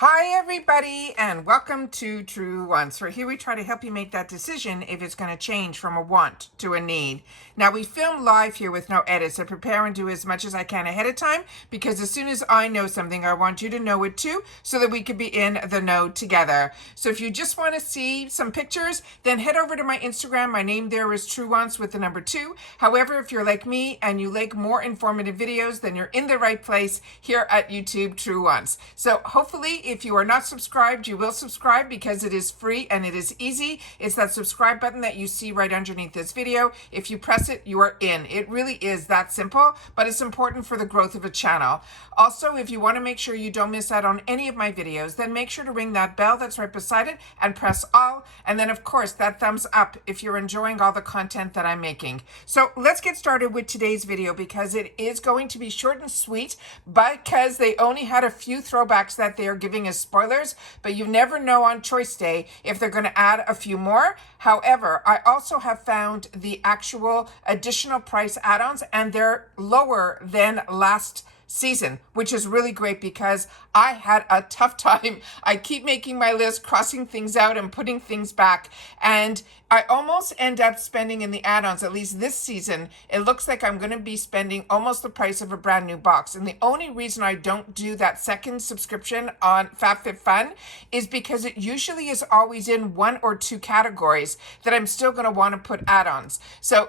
Hi everybody and welcome to Truewants, where here we try to help you make that decision if it's going to change from a want to a need. Now we film live here with no edits. I prepare and do as much as I can ahead of time because as soon as I know something, I want you to know it too so that we can be in the know together. So if you just want to see some pictures, then head over to my Instagram. My name there is Truewants with the number 2. However, if you're like me and you like more informative videos, then you're in the right place here at YouTube Truewants. So hopefully if you are not subscribed, you will subscribe because it is free and it is easy. It's that subscribe button that you see right underneath this video. If you press it, you are in. It really is that simple, but it's important for the growth of a channel. Also, if you want to make sure you don't miss out on any of my videos, then make sure to ring that bell that's right beside it and press all. And then of course that thumbs up if you're enjoying all the content that I'm making. So let's get started with today's video because it is going to be short and sweet because they only had a few throwbacks that they are giving as spoilers, but you never know on choice day if they're going to add a few more. However, I also have found the actual additional price add-ons and they're lower than last season, which is really great because I had a tough time. I keep making my list, crossing things out and putting things back, and I almost end up spending in the add-ons, at least this season, it looks like I'm going to be spending almost the price of a brand new box. And the only reason I don't do that second subscription on FabFitFun is because it usually is always in one or two categories that I'm still going to want to put add-ons. So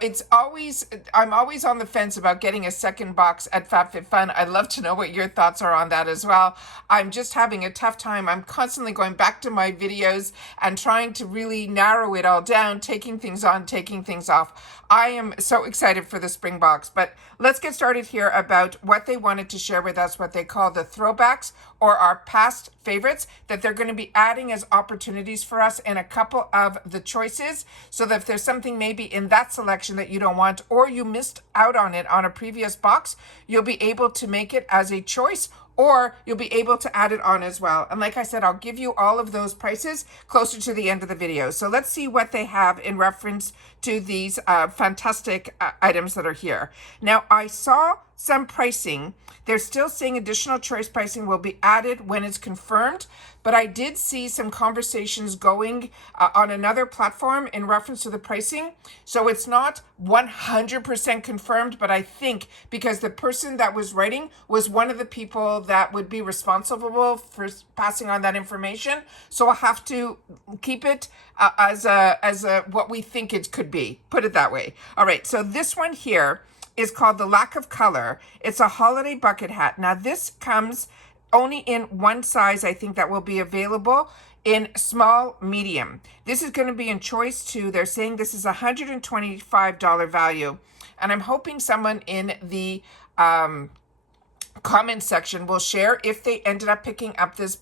I'm always on the fence about getting a second box at FabFitFun. I'd love to know what your thoughts are on that as well. I'm just having a tough time. I'm constantly going back to my videos and trying to really narrow it all down, taking things on, taking things off. I am so excited for the spring box, but let's get started here about what they wanted to share with us, what they call the throwbacks or our past favorites that they're going to be adding as opportunities for us in a couple of the choices, so that if there's something maybe in that selection that you don't want or you missed out on it on a previous box, you'll be able to make it as a choice or you'll be able to add it on as well. And like I said, I'll give you all of those prices closer to the end of the video. So let's see what they have in reference to these fantastic items that are here. Now, I saw some pricing. They're still saying additional choice pricing will be added when it's confirmed, but I did see some conversations going on another platform in reference to the pricing. So it's not 100% confirmed, but I think because the person that was writing was one of the people that would be responsible for passing on that information. So I'll have to keep it as what we think it could be. Put it that way. All right. So this one here is called the Lack of Color. It's a holiday bucket hat. Now this comes only in one size, I think, that will be available in small, medium. This is going to be in choice 2. They're saying this is $125 value. And I'm hoping someone in the comment section will share if they ended up picking up this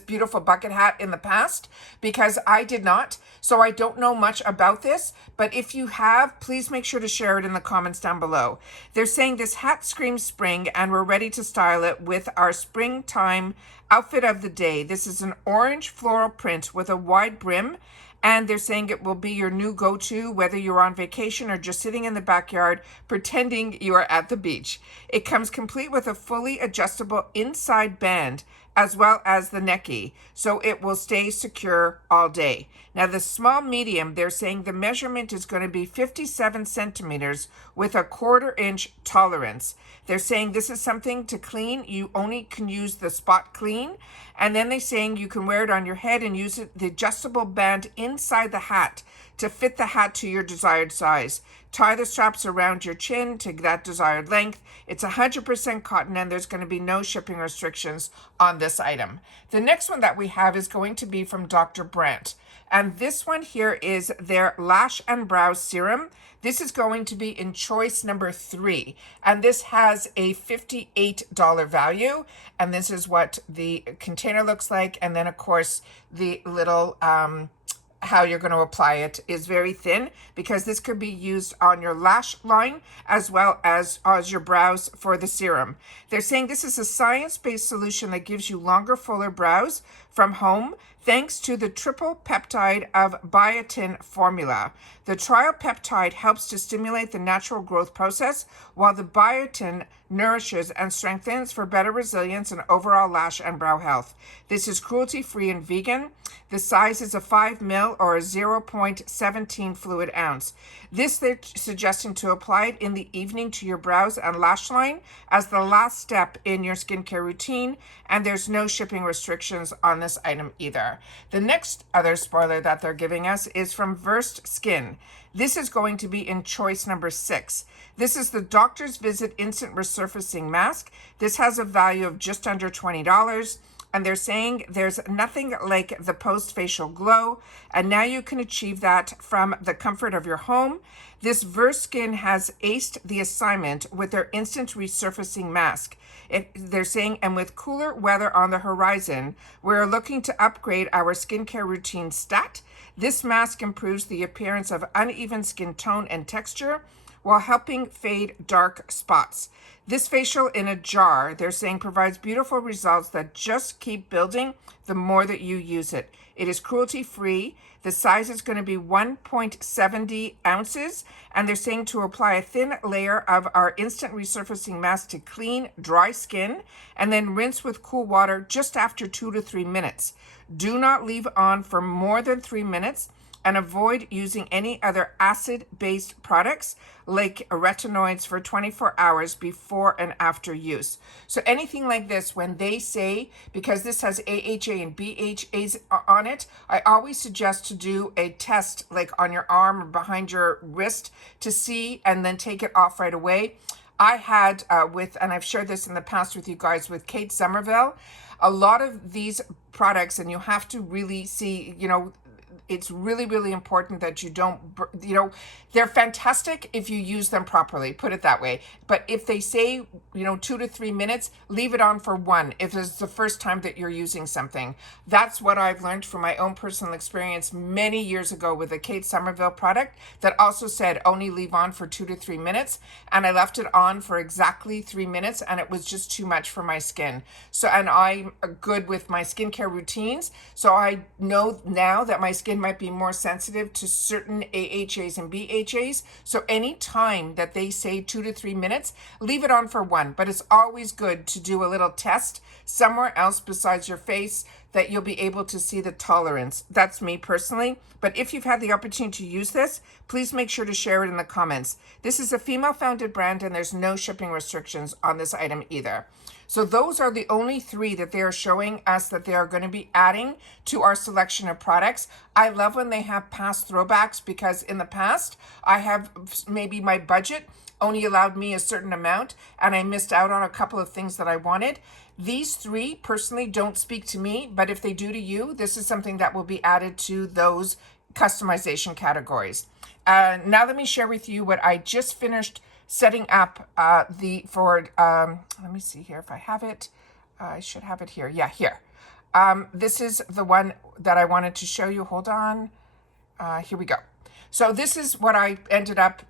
beautiful bucket hat in the past, because I did not. So I don't know much about this, but if you have, please make sure to share it in the comments down below. They're saying this hat screams spring and we're ready to style it with our springtime outfit of the day. This is an orange floral print with a wide brim, and they're saying it will be your new go-to whether you're on vacation or just sitting in the backyard pretending you are at the beach. It comes complete with a fully adjustable inside band as well as the necky, so it will stay secure all day. Now the small medium, they're saying the measurement is going to be 57 centimeters with a 1/4 inch tolerance. They're saying this is something to clean. You only can use the spot clean. And then they're saying you can wear it on your head and use the adjustable band inside the hat to fit the hat to your desired size. Tie the straps around your chin to that desired length. It's 100% cotton and there's going to be no shipping restrictions on this item. The next one that we have is going to be from Dr. Brandt. And this one here is their Lash and Brow Serum. This is going to be in choice number 3. And this has a $58 value. And this is what the container looks like. And then, of course, the little how you're going to apply it is very thin, because this could be used on your lash line as well as your brows for the serum. They're saying this is a science-based solution that gives you longer, fuller brows from home thanks to the triple peptide of biotin formula. The trial peptide helps to stimulate the natural growth process, while the biotin nourishes, and strengthens for better resilience and overall lash and brow health. This is cruelty-free and vegan. The size is a 5 ml or a 0.17 fluid ounce. This they're suggesting to apply it in the evening to your brows and lash line as the last step in your skincare routine, and there's no shipping restrictions on this item either. The next other spoiler that they're giving us is from Versed Skin. This is going to be in choice number 6. This is the Doctor's Visit Instant Resurfacing Mask. This has a value of just under $20. And they're saying there's nothing like the post-facial glow. And now you can achieve that from the comfort of your home. This Versed Skin has aced the assignment with their instant resurfacing mask. They're saying, and with cooler weather on the horizon, we're looking to upgrade our skincare routine stat. This mask improves the appearance of uneven skin tone and texture while helping fade dark spots. This facial in a jar, they're saying, provides beautiful results that just keep building the more that you use it. It is cruelty-free. The size is going to be 1.70 ounces, and they're saying to apply a thin layer of our instant resurfacing mask to clean, dry skin, and then rinse with cool water just after 2 to 3 minutes. Do not leave on for more than 3 minutes, and avoid using any other acid-based products like retinoids for 24 hours before and after use. So anything like this, when they say, because this has AHA and BHAs on it, I always suggest to do a test like on your arm or behind your wrist to see, and then take it off right away. I had and I've shared this in the past with you guys, with Kate Somerville, a lot of these products, and you have to really see, it's really, really important that you don't, they're fantastic if you use them properly, put it that way. But if they say, 2 to 3 minutes, leave it on for 1 if it's the first time that you're using something. That's what I've learned from my own personal experience many years ago with a Kate Somerville product that also said only leave on for 2 to 3 minutes. And I left it on for exactly 3 minutes, and it was just too much for my skin. So, and I'm good with my skincare routines. So I know now that my skin might be more sensitive to certain AHAs and BHAs. So any time that they say 2 to 3 minutes, leave it on for 1. But it's always good to do a little test somewhere else besides your face that you'll be able to see the tolerance. That's me personally. But if you've had the opportunity to use this, please make sure to share it in the comments. This is a female-founded brand, and there's no shipping restrictions on this item either. So those are the only 3 that they are showing us that they are going to be adding to our selection of products. I love when they have past throwbacks, because in the past, I have maybe my budget only allowed me a certain amount, and I missed out on a couple of things that I wanted. These 3 personally don't speak to me, but if they do to you, this is something that will be added to those customization categories. Now let me share with you what I just finished setting up let me see here if I have it. I should have it here. Yeah, here. This is the one that I wanted to show you. Hold on. Here we go. So this is what I ended up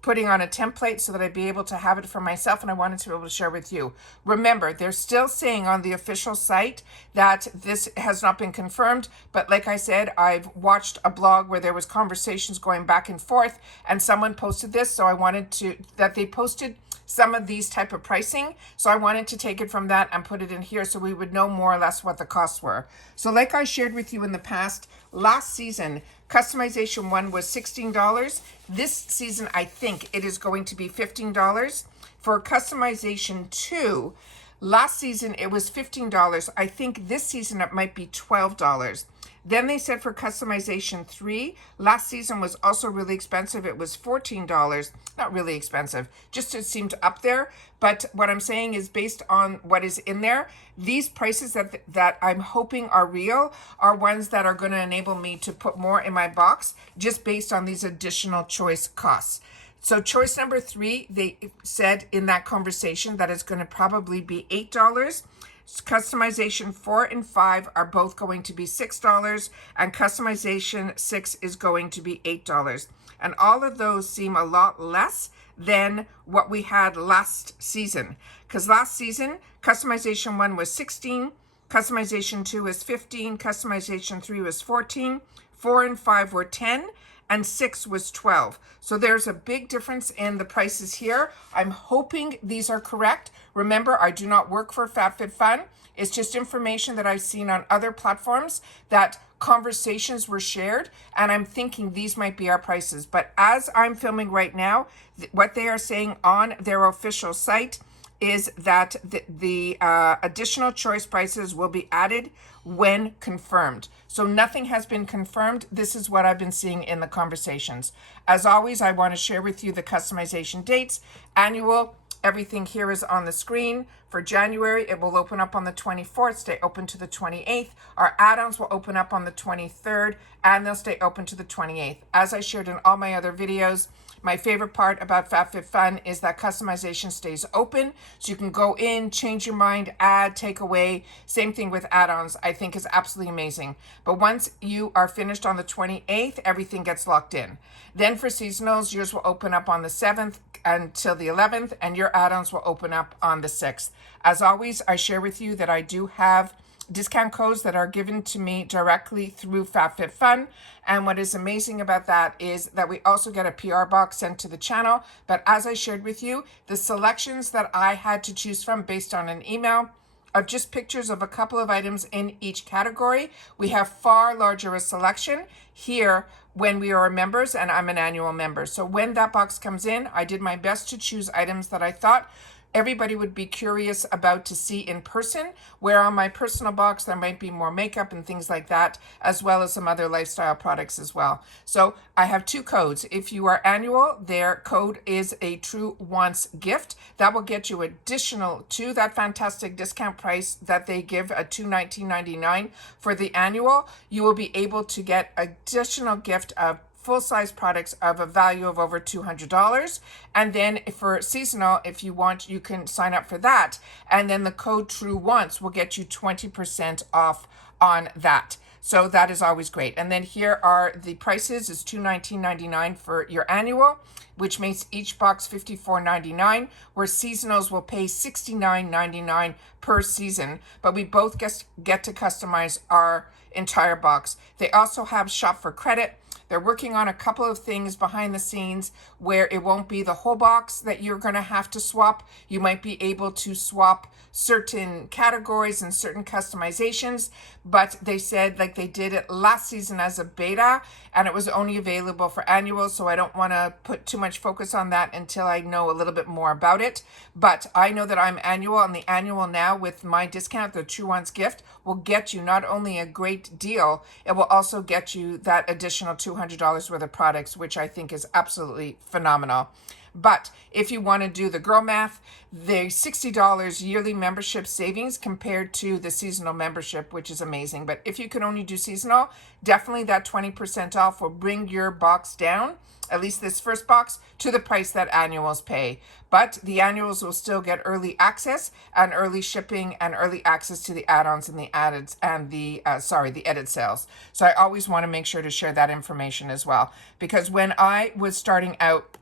putting on a template so that I'd be able to have it for myself, and I wanted to be able to share with you. Remember, they're still saying on the official site that this has not been confirmed, but like I said, I've watched a blog where there was conversations going back and forth, and someone posted this, so I wanted that they posted some of these type of pricing. So I wanted to take it from that and put it in here so we would know more or less what the costs were. So like I shared with you in the past, last season, customization 1 was $16. This season, I think it is going to be $15. For customization 2, last season it was $15. I think this season it might be $12. Then they said for customization 3, last season was also really expensive. It was $14. Not really expensive, just it seemed up there. But what I'm saying is, based on what is in there, these prices that I'm hoping are real are ones that are going to enable me to put more in my box just based on these additional choice costs. So choice number 3, they said in that conversation that it's going to probably be $8. Customization 4 and 5 are both going to be $6, and customization 6 is going to be $8. And all of those seem a lot less than what we had last season. Because last season, customization 1 was $16, customization 2 was $15, customization 3 was $14, 4 and 5 were $10, and 6 was 12. So there's a big difference in the prices here. I'm hoping these are correct. Remember, I do not work for FabFitFun. It's just information that I've seen on other platforms that conversations were shared, and I'm thinking these might be our prices. But as I'm filming right now, what they are saying on their official site is that the additional choice prices will be added when confirmed. So nothing has been confirmed. This is what I've been seeing in the conversations. As always, I want to share with you the customization dates. Annual, everything here is on the screen. For January, it will open up on the 24th, stay open to the 28th. Our add-ons will open up on the 23rd, and they'll stay open to the 28th. As I shared in all my other videos, my favorite part about FabFitFun is that customization stays open, so you can go in, change your mind, add, take away. Same thing with add-ons, I think is absolutely amazing. But once you are finished on the 28th, everything gets locked in. Then for seasonals, yours will open up on the 7th until the 11th, and your add-ons will open up on the 6th. As always, I share with you that I do have discount codes that are given to me directly through FabFitFun. And what is amazing about that is that we also get a PR box sent to the channel. But as I shared with you, the selections that I had to choose from based on an email of just pictures of a couple of items in each category, we have far larger a selection here when we are members, and I'm an annual member. So when that box comes in, I did my best to choose items that I thought everybody would be curious about to see in person, where on my personal box there might be more makeup and things like that, as well as some other lifestyle products as well. So I have two codes. If you are annual, their code is a Truewants gift. That will get you additional to that fantastic discount price that they give at $219.99 for the annual. You will be able to get additional gift of full-size products of a value of over $200. And then for seasonal, if you want, you can sign up for that. And then the code Truewants will get you 20% off on that. So that is always great. And then here are the prices. It's $219.99 for your annual, which makes each box $54.99, where seasonals will pay $69.99 per season. But we both get to customize our entire box. They also have shop for credit. They're working on a couple of things behind the scenes where it won't be the whole box that you're going to have to swap. You might be able to swap certain categories and certain customizations, but they said like they did it last season as a beta, and it was only available for annual, so I don't want to put too much focus on that until I know a little bit more about it. But I know that I'm annual, and the annual now with my discount, the Truewants gift, will get you not only a great deal, it will also get you that additional $200 worth of products, which I think is absolutely phenomenal. But if you want to do the girl math, the $60 yearly membership savings compared to the seasonal membership, which is amazing. But if you can only do seasonal, definitely that 20% off will bring your box down, at least this first box, to the price that annuals pay. But the annuals will still get early access and early shipping and early access to the add-ons and the added and the edit sales. So I always want to make sure to share that information as well, because when I was starting out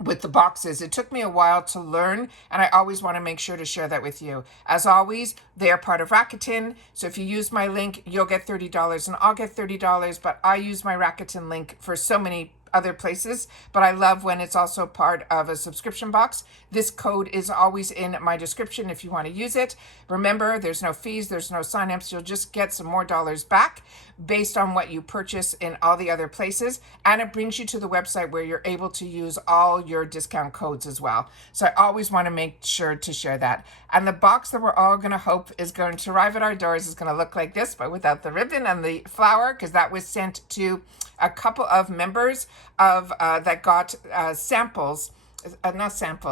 with the boxes, it took me a while to learn, and I always want to make sure to share that with you. As always, they are part of Rakuten, so if you use my link, you'll get $30 and I'll get $30, but I use my Rakuten link for so many other places, but I love when it's also part of a subscription box. This code is always in my description if you want to use it. Remember, there's no fees, there's no signups. You'll just get some more dollars back based on what you purchase in all the other places, and it brings you to the website where you're able to use all your discount codes as well. So I always want to make sure to share that. And the box that we're all going to hope is going to arrive at our doors is going to look like this, but without the ribbon and the flower, because that was sent to a couple of members of that got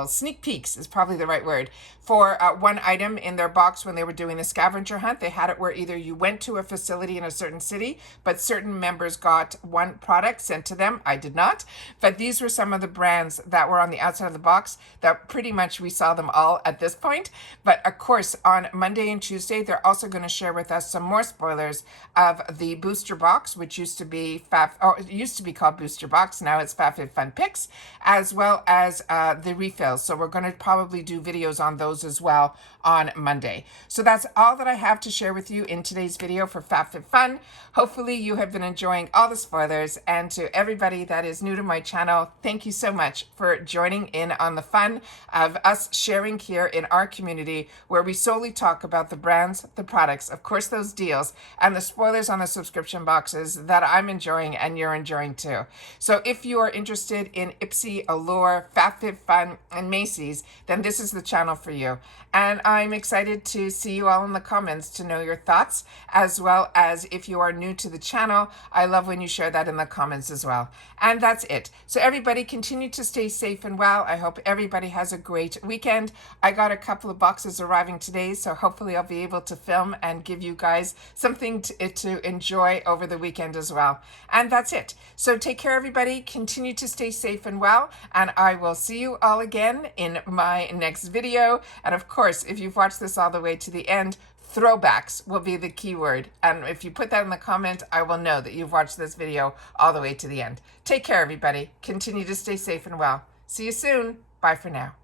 sneak peeks is probably the right word, for one item in their box when they were doing the scavenger hunt. They had it where either you went to a facility in a certain city, but certain members got one product sent to them. I did not, but these were some of the brands that were on the outside of the box that pretty much we saw them all at this point. But of course, on Monday and Tuesday, they're also going to share with us some more spoilers of the booster box, which used to be called Booster Box. Now it's FabFitFun Picks, as well as the refills. So we're going to probably do videos on those as well on Monday. So that's all that I have to share with you in today's video for FabFitFun. Hopefully you have been enjoying all the spoilers, and to everybody that is new to my channel, thank you so much for joining in on the fun of us sharing here in our community, where we solely talk about the brands, the products, of course those deals, and the spoilers on the subscription boxes that I'm enjoying and you're enjoying too. So if you are interested in Ipsy, Allure, FabFitFun, and Macy's, then this is the channel for you. And I'm excited to see you all in the comments to know your thoughts, as well as if you are new to the channel, I love when you share that in the comments as well. And that's it. So everybody continue to stay safe and well. I hope everybody has a great weekend. I got a couple of boxes arriving today, so hopefully I'll be able to film and give you guys something to enjoy over the weekend as well. And that's it. So take care, everybody. Continue to stay safe and well, and I will see you all again in my next video. And of course, if you've watched this all the way to the end, throwbacks will be the keyword. And if you put that in the comment, I will know that you've watched this video all the way to the end. Take care, everybody. Continue to stay safe and well. See you soon. Bye for now.